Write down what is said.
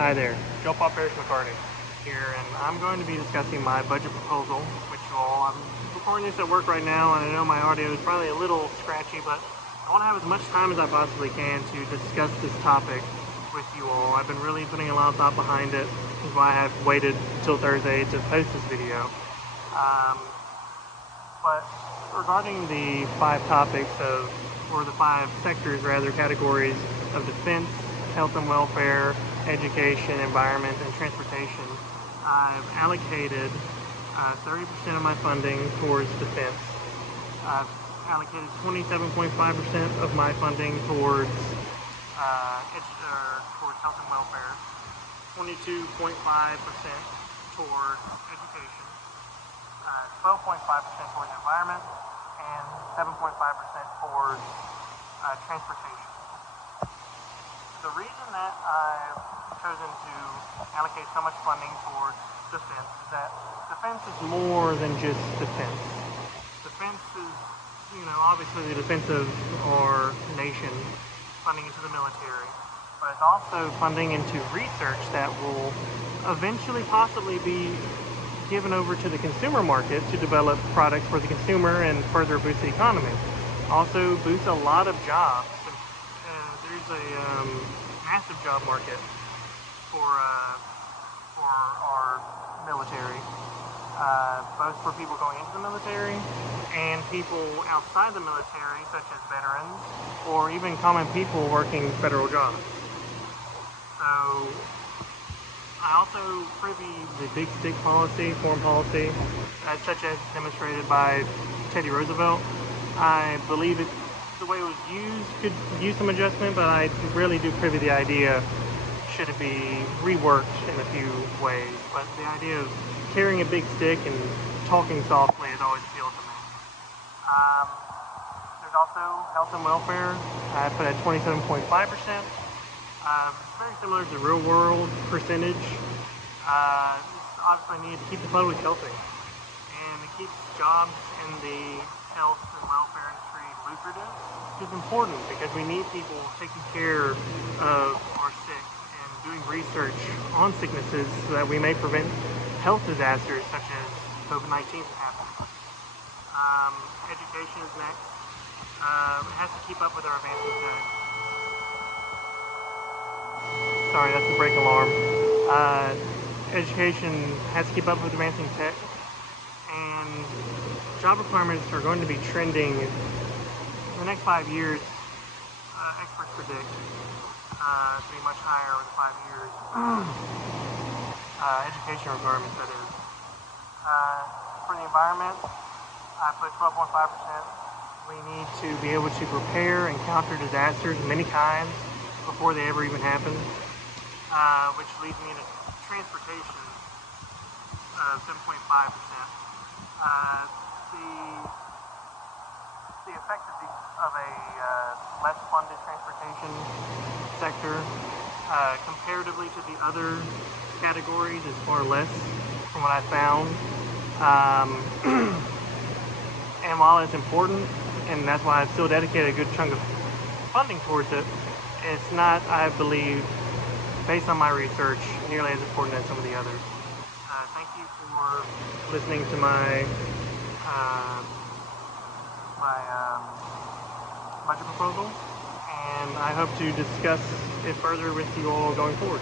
Hi there, Joe Paul Parrish McCarty here, and I'm going to be discussing my budget proposal with you all. I'm recording this at work right now, and I know my audio is probably a little scratchy, but I want to have as much time as I possibly can to discuss this topic with you all. I've been really putting a lot of thought behind it, which is why I have waited until Thursday to post this video. But regarding the five sectors, categories of defense, health and welfare, education, environment, and transportation, I've allocated 30% of my funding towards defense. I've allocated 27.5% of my funding towards health and welfare, 22.5% towards education, 12.5% towards environment, and 7.5% towards transportation. The reason that I've chosen to allocate so much funding towards defense is that defense is more than just defense. Defense is, obviously the defense of our nation, funding into the military, but it's also funding into research that will eventually possibly be given over to the consumer market to develop products for the consumer and further boost the economy. Also boosts a lot of jobs. There's a massive job market for our military, both for people going into the military and people outside the military, such as veterans or even common people working federal jobs. So I also privy the big stick policy, foreign policy, such as demonstrated by Teddy Roosevelt. I believe the way it was used could use some adjustment, but I really do privy the idea, should it be reworked in a few ways. But the idea of carrying a big stick and talking softly has always appealed to me. There's also health and welfare. I put at 27.5%. Very similar to the real world percentage. It's obviously needed to keep the public healthy, and it keeps jobs in the health and welfare industry lucrative, which is important because we need people taking care of our sick and doing research on sicknesses so that we may prevent health disasters such as COVID-19 from happening. Education is next. It has to keep up with our advancing tech. Sorry, that's the brake alarm. Education has to keep up with advancing tech, and job requirements are going to be trending in the next 5 years. Experts predict to be much higher over the 5 years. Education requirements, that is. For the environment, I put 12.5%. We need to be able to prepare and counter disasters of many kinds before they ever even happen, which leads me to transportation of 7.5%. The effect of a less funded transportation sector comparatively to the other categories is far less from what I found. And while it's important, and that's why I've still dedicated a good chunk of funding towards it, it's not, I believe, based on my research, nearly as important as some of the others. Thank you for listening to my budget proposal, and I hope to discuss it further with you all going forward.